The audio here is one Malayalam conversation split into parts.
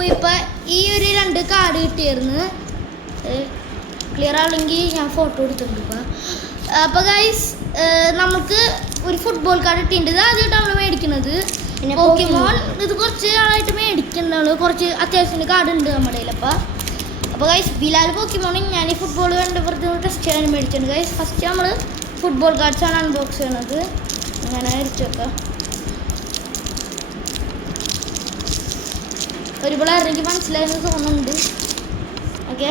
അപ്പോൾ ഇപ്പം ഈ ഒരു 2 കാർഡ് കിട്ടിയായിരുന്നു. ക്ലിയർ ആണെങ്കിൽ ഞാൻ ഫോട്ടോ എടുത്തിട്ടുണ്ട് ഇപ്പം. അപ്പോൾ ഗൈസ് നമുക്ക് ഒരു ഫുട്ബോൾ കാർഡ് കിട്ടിയിട്ടുണ്ട്. ആദ്യമായിട്ട് നമ്മൾ മേടിക്കുന്നത്. പിന്നെ പോക്കിമോൺ ഇത് കുറച്ച് ആളായിട്ട് മേടിക്കുന്നതാണ്. കുറച്ച് അത്യാവശ്യത്തിന് കാർഡ് ഉണ്ട് നമ്മുടെ കയ്യിൽ. അപ്പോൾ ഗൈസ് ബിലാൽ പോക്കിമോണും ഞാൻ ഈ ഫുട്ബോൾ കണ്ടപ്പുറത്ത് ടെസ്റ്റ് ചെയ്യാൻ മേടിച്ചിട്ടുണ്ട് ഗൈസ്. ഫസ്റ്റ് നമ്മൾ ഫുട്ബോൾ കാർഡ്സാണ് അൺബോക്സ് ചെയ്യണത്. അങ്ങനെ അരിച്ചു വെക്കാം. ഒരുപാട് എനിക്ക് മനസ്സിലായെന്ന് തോന്നുന്നുണ്ട്. ഓക്കെ,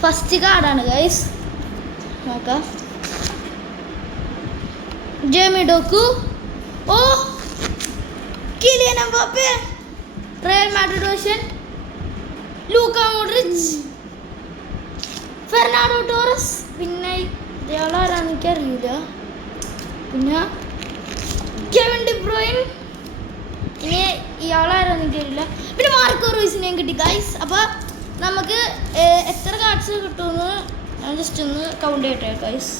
ഫസ്റ്റ് കാർഡാണ് ഗൈസ്. നോക്കാം. Jeremy Doku. ഓ, Kylian Mbappe Real Madrid version. Luka Modric, Fernando Torres. പിന്നെ ഇയാളാരാന്ന് എനിക്കറിയില്ല. പിന്നെ കെവിൻ ഡി ബ്രൂയിൻ. ഇനി ഇയാളാരാന്ന് എനിക്കറിയില്ല. പിന്നെ മാർക്കോ റൂയിസിനെയും കിട്ടി ഗൈസ്. അപ്പോൾ നമുക്ക് എത്ര കാർഡ്സ് കിട്ടുമെന്ന് ഞാൻ ജസ്റ്റ് ഒന്ന് കൗണ്ട് ചെയ്യട്ടെ ഗൈസ്.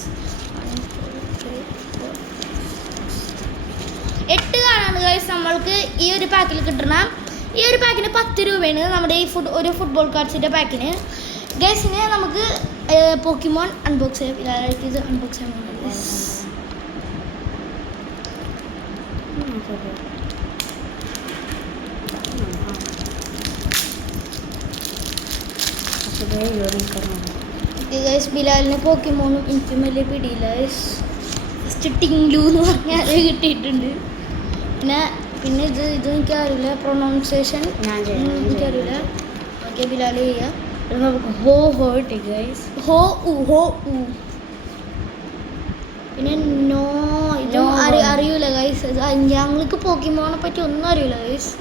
8 കാർഡാണ് ഗൈസ് നമ്മൾക്ക് ഈ ഒരു പാക്കിൽ കിട്ടണം. ഈ ഒരു പാക്കിന് 10 രൂപയാണ് നമ്മുടെ ഈ ഒരു ഫുട്ബോൾ കാർഡ്സിൻ്റെ പാക്കിന്. ഗൈസിന് നമുക്ക് പോക്കിമോൺ അൺബോക്സ് ചെയ്യാം. ഇതായിരിക്കും ഇത് അൺബോക്സ് ചെയ്യാൻ പോകുന്നത്. ഗൈസ് ബിലാലിന് പോക്കിമോണും എനിക്കും വലിയ പിടിയില്ല ഗൈസ്. ഫസ്റ്റ് ടിങ്ലു എന്ന് പറഞ്ഞാൽ അത് കിട്ടിയിട്ടുണ്ട്. പിന്നെ ഇത് എനിക്കറിയില്ല പ്രൊനൗൺസിയേഷൻ എനിക്കറിയില്ല. ഓക്കെ, ബിലാൽ ചെയ്യുക. ഹോ ഹോ കിട്ടി ഗൈസ്. ഹോ ഹോ ഊ. പിന്നെ നോ ഇത് അറിയൂല ഗൈസ്. ഞങ്ങൾക്ക് പോക്കിമോണെ പറ്റി ഒന്നും അറിയില്ല ഗൈസ്.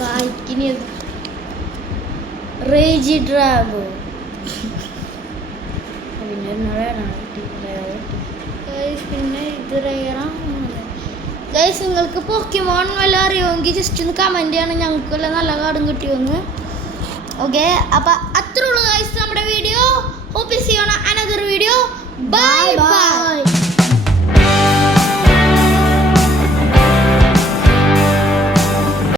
വായിക്കിനി റേജി ഡ്രാഗോ. പിന്നെ ഇത് ഗൈസ് നിങ്ങൾക്ക് പോക്കിമോൺ വല്ല അറിയുമെങ്കിൽ ജസ്റ്റ് ഒന്ന് കമൻറ്റ് ചെയ്യണം. ഞങ്ങൾക്ക് വല്ല നല്ല കാർഡും കിട്ടിയോന്ന്. ഓക്കെ, അപ്പം അത്രേ ഉള്ളൂ ഗൈസ് നമ്മുടെ video. Hope you see on another video. By.